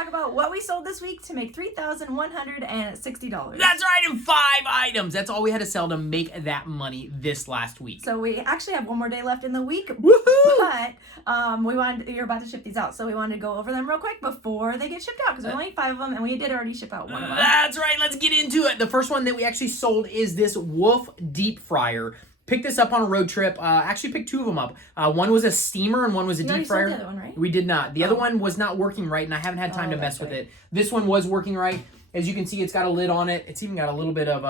talk about what we sold this week to make $3,160. That's right, in 5 items. That's all we had to sell to make that money this last week. So we actually have one more day left in the week. Woohoo! But you're about to ship these out, so we wanted to go over them real quick before they get shipped out because there's only 5 of them, and we did already ship out one of them. That's right. Let's get into it. The first one that we actually sold is this Wolf deep fryer. Picked this up on a road trip. Actually picked 2 of them up. One was a steamer and one was a deep fryer. Sold the other one, right? We did not. The other one was not working right, and I haven't had time to mess with it. This one was working right. As you can see, it's got a lid on it. It's even got a little bit of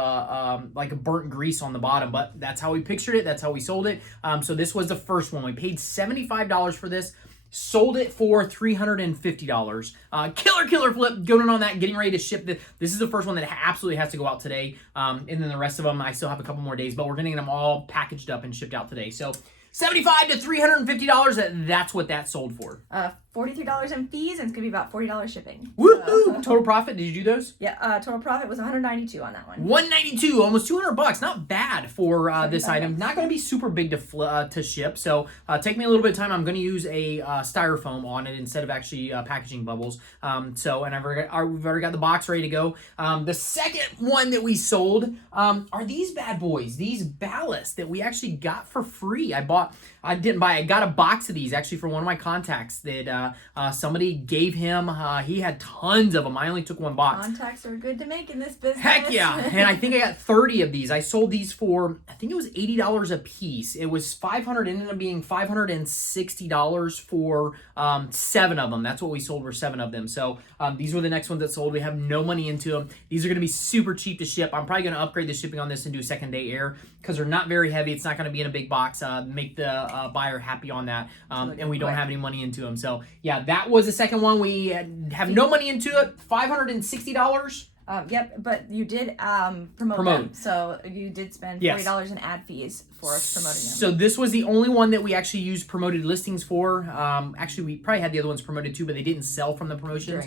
like a burnt grease on the bottom, but that's how we pictured it. That's how we sold it. So this was the first one. We paid $75 for this. Sold it for $350. Killer flip, going on that, getting ready to ship this. This is the first one that absolutely has to go out today. And then the rest of them, I still have a couple more days, but we're getting them all packaged up and shipped out today. So $75 to $350, that's what that sold for. $43 in fees, and it's going to be about $40 shipping. Woohoo! Total profit, did you do those? Yeah, total profit was $192 on that one. $192, almost $200. Not bad for this item. Not going to be super big to ship, so take me a little bit of time. I'm going to use a styrofoam on it instead of actually packaging bubbles. We've already got the box ready to go. The second one that we sold are these bad boys, these Ballast that we actually got for free. I got a box of these actually for one of my contacts that somebody gave him. He had tons of them. I only took one box. Contacts are good to make in this business. Heck yeah. And I think I got 30 of these. I sold these for, I think it was $80 a piece. It was $500, ended up being $560 for 7 of them. That's what we sold for 7 of them. So these were the next ones that sold. We have no money into them. These are going to be super cheap to ship. I'm probably going to upgrade the shipping on this and do second day air because they're not very heavy. It's not going to be in a big box. Make the buyer happy on that. And we don't have any money into them. So yeah, that was the second one. We have no money into it. $560. Yep, but you did promote them. So you did spend $40 in ad fees for us promoting them. So this was the only one that we actually used promoted listings for. Actually, we probably had the other ones promoted too, but they didn't sell from the promotions.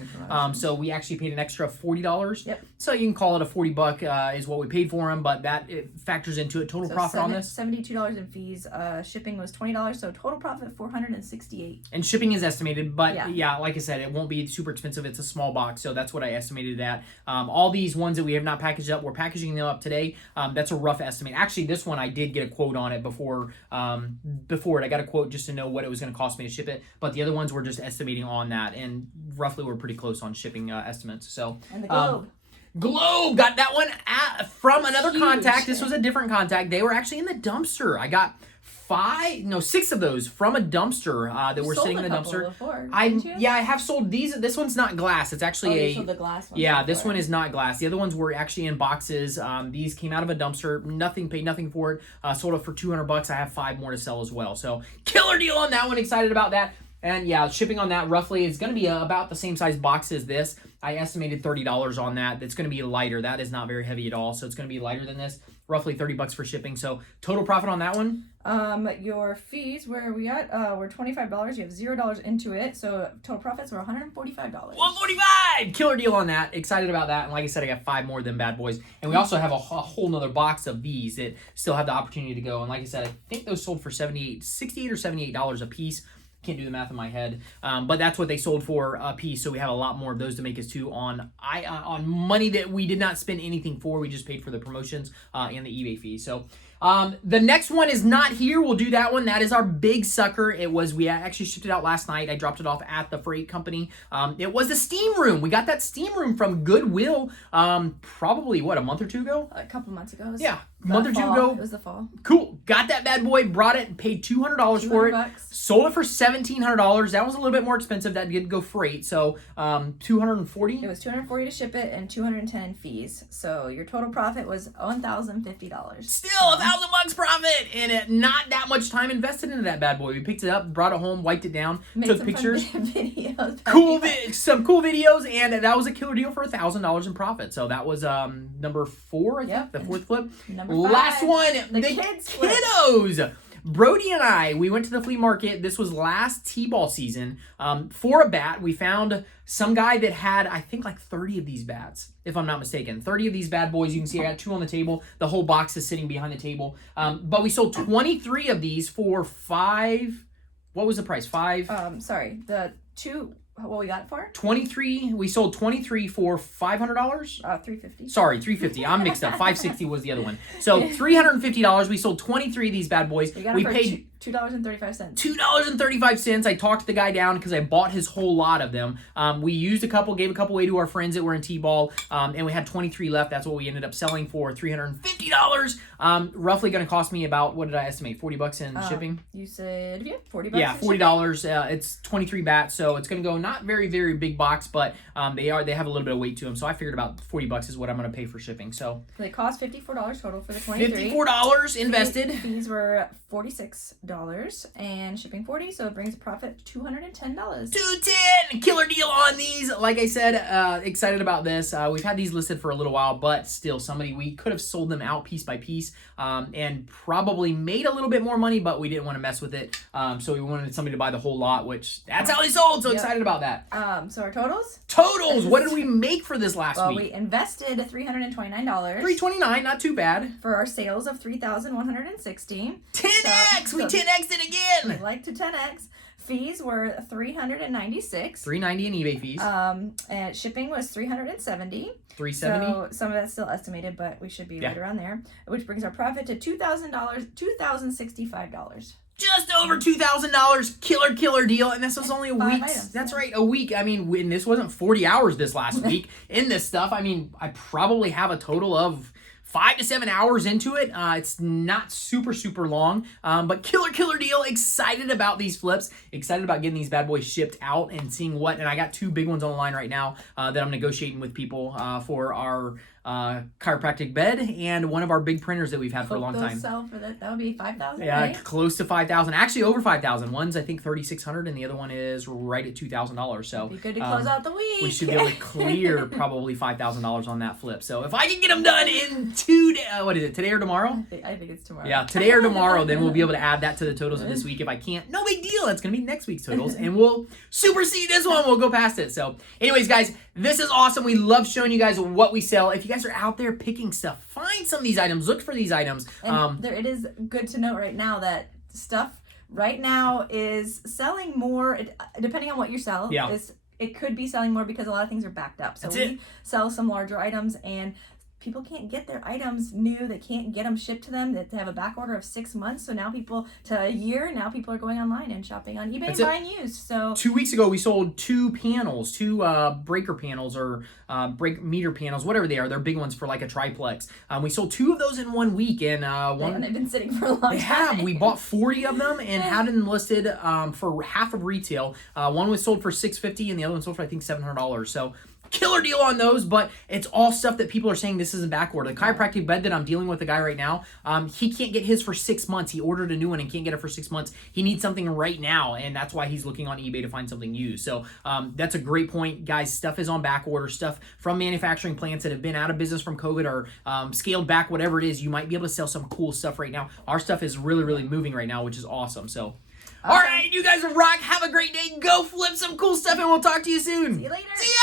So we actually paid an extra $40. Yep. So you can call it a $40 is what we paid for them, but that it factors into it. Total profit on this? $72 in fees. Shipping was $20, so total profit $468. And shipping is estimated, but yeah, like I said, it won't be super expensive. It's a small box, so that's what I estimated it at. All these ones that we have not packaged up, we're packaging them up today. That's a rough estimate. Actually, this one I did get a quote on it before it. I got a quote just to know what it was going to cost me to ship it. But the other ones we're just estimating on that, and roughly we're pretty close on shipping estimates. So and the Globe. Globe got that one from another contact. This was a different contact. They were actually in the dumpster. I got 6 of those from a dumpster that were sitting in the dumpster. Before, I have sold these. This one's not glass. It's actually you sold the glass one. Yeah, this one is not glass. The other ones were actually in boxes. These came out of a dumpster. Paid nothing for it. Sold it for $200. I have 5 more to sell as well. So killer deal on that one. Excited about that. And yeah, shipping on that roughly is going to be about the same size box as this. I estimated $30 on that. That's going to be lighter. That is not very heavy at all. So it's going to be lighter than this. Roughly $30 for shipping. So total profit on that one? Your fees, where are we at? Were $25. You have $0 into it. So total profits were $145. $145! Killer deal on that. Excited about that. And like I said, I got 5 more of them bad boys. And we also have a whole nother box of these that still have the opportunity to go. And like I said, I think those sold for $68 or $78 a piece. Can't do the math in my head, but that's what they sold for a piece. So we have a lot more of those to make us too on money that we did not spend anything for. We just paid for the promotions and the eBay fee. So the next one is not here. We'll do that one. That is our big sucker. We actually shipped it out last night. I dropped it off at the freight company. It was the steam room. We got that steam room from Goodwill probably, a month or 2 ago? A couple months ago. Yeah. Month or 2 ago. It was the fall. Cool. Got that bad boy, brought it, paid $200 for it. Sold it for $1,700. That was a little bit more expensive. That did go freight. So $240. It was $240 to ship it and $210 in fees. So your total profit was $1,050. Still $1,000 profit, and not that much time invested into that bad boy. We picked it up, brought it home, wiped it down, took pictures, videos, some cool videos, and that was a killer deal for $1,000 in profit. So that was number 4, I think, the 4th flip. Number 5, last one, the kids kiddos. Brody and I, we went to the flea market. This was last T-ball season. For a bat, we found some guy that had, I think, like 30 of these bats, if I'm not mistaken. 30 of these bad boys. You can see I got 2 on the table. The whole box is sitting behind the table. But we sold 23 of these for $5. What was the price? $5? Sorry. The 2 what we got it for? 23. We sold 23 for $500. $350. Sorry, $350. I'm mixed up. $560 was the other one. So $350. We sold 23 of these bad boys. We paid $2.35. $2.35. I talked the guy down because I bought his whole lot of them. We used a couple, gave a couple away to our friends that were in T-ball, and we had 23 left. That's what we ended up selling for, $350. Roughly going to cost me about, what did I estimate, $40 in shipping? You said, $40. Yeah, $40. It's 23 bats, so it's going to go not very, very big box, but they have a little bit of weight to them. So I figured about $40 is what I'm going to pay for shipping. So they cost $54 total for the 23. $54 invested. Fees were $46 and shipping $40, so it brings a profit $210. $210. Killer deal on these. Like I said, excited about this. We've had these listed for a little while, but still, we could have sold them out piece by piece and probably made a little bit more money, but we didn't want to mess with it. So we wanted somebody to buy the whole lot, which that's how they sold. So excited about that. So our totals? What did we make for this last week? We invested $329. $329, not too bad. For our sales of $3,160. 10x! We 10x'd it again! We like to 10x. Fees were $396. $390 in eBay fees. And shipping was $370. $370. So some of that's still estimated, but we should be right around there, which brings our profit to $2,065. Just over $2,000. Killer deal. And this was only a week. That's right, a week. I mean, when this wasn't 40 hours this last week in this stuff. I mean, I probably have a total of 5 to 7 hours into it. It's not super long, but killer deal. Excited about these flips. Excited about getting these bad boys shipped out and seeing what. And I got 2 big ones on the line right now that I'm negotiating with people for our chiropractic bed and one of our big printers that we've had for a long time. Sell for that would be $5,000. Yeah, right? close to $5,000. Actually, over $5,000. One's I think $3,600, and the other one is right at $2,000. So be good to close out the week. We should be able to clear probably $5,000 on that flip. So if I can get them done in 2 days, what is it? Today or tomorrow? I think it's tomorrow. Yeah, today or tomorrow. Then we'll be able to add that to the totals of this week. If I can't, no big deal. That's gonna be next week's totals, and we'll supersede this one. We'll go past it. So, anyways, guys, this is awesome. We love showing you guys what we sell. If you guys are out there picking stuff, find some of these items, look for these items. And it is good to note right now that stuff right now is selling more, depending on what you sell. Yeah. It could be selling more because a lot of things are backed up. So we sell some larger items, and people can't get their items new. They can't get them shipped to them. They have a back order of 6 months. So now people are going online and shopping on eBay and buying used. So 2 weeks ago, we sold 2 panels, 2 breaker panels or break meter panels, whatever they are. They're big ones for like a triplex. We sold 2 of those in 1 week, and they've been sitting for a long time. They have. We bought 40 of them and had them listed for half of retail. One was sold for $650, and the other one sold for I think $700. So killer deal on those, but it's all stuff that people are saying this isn't back order. The chiropractic bed that I'm dealing with, the guy right now, he can't get his for 6 months. He ordered a new one and can't get it for 6 months. He needs something right now, and that's why he's looking on eBay to find something used. So that's a great point, guys. Stuff is on back order. Stuff from manufacturing plants that have been out of business from COVID or scaled back, whatever it is. You might be able to sell some cool stuff right now. Our stuff is really moving right now, which is awesome. So all right, you guys rock. Have a great day. Go flip some cool stuff, and we'll talk to you soon. See you later. See ya.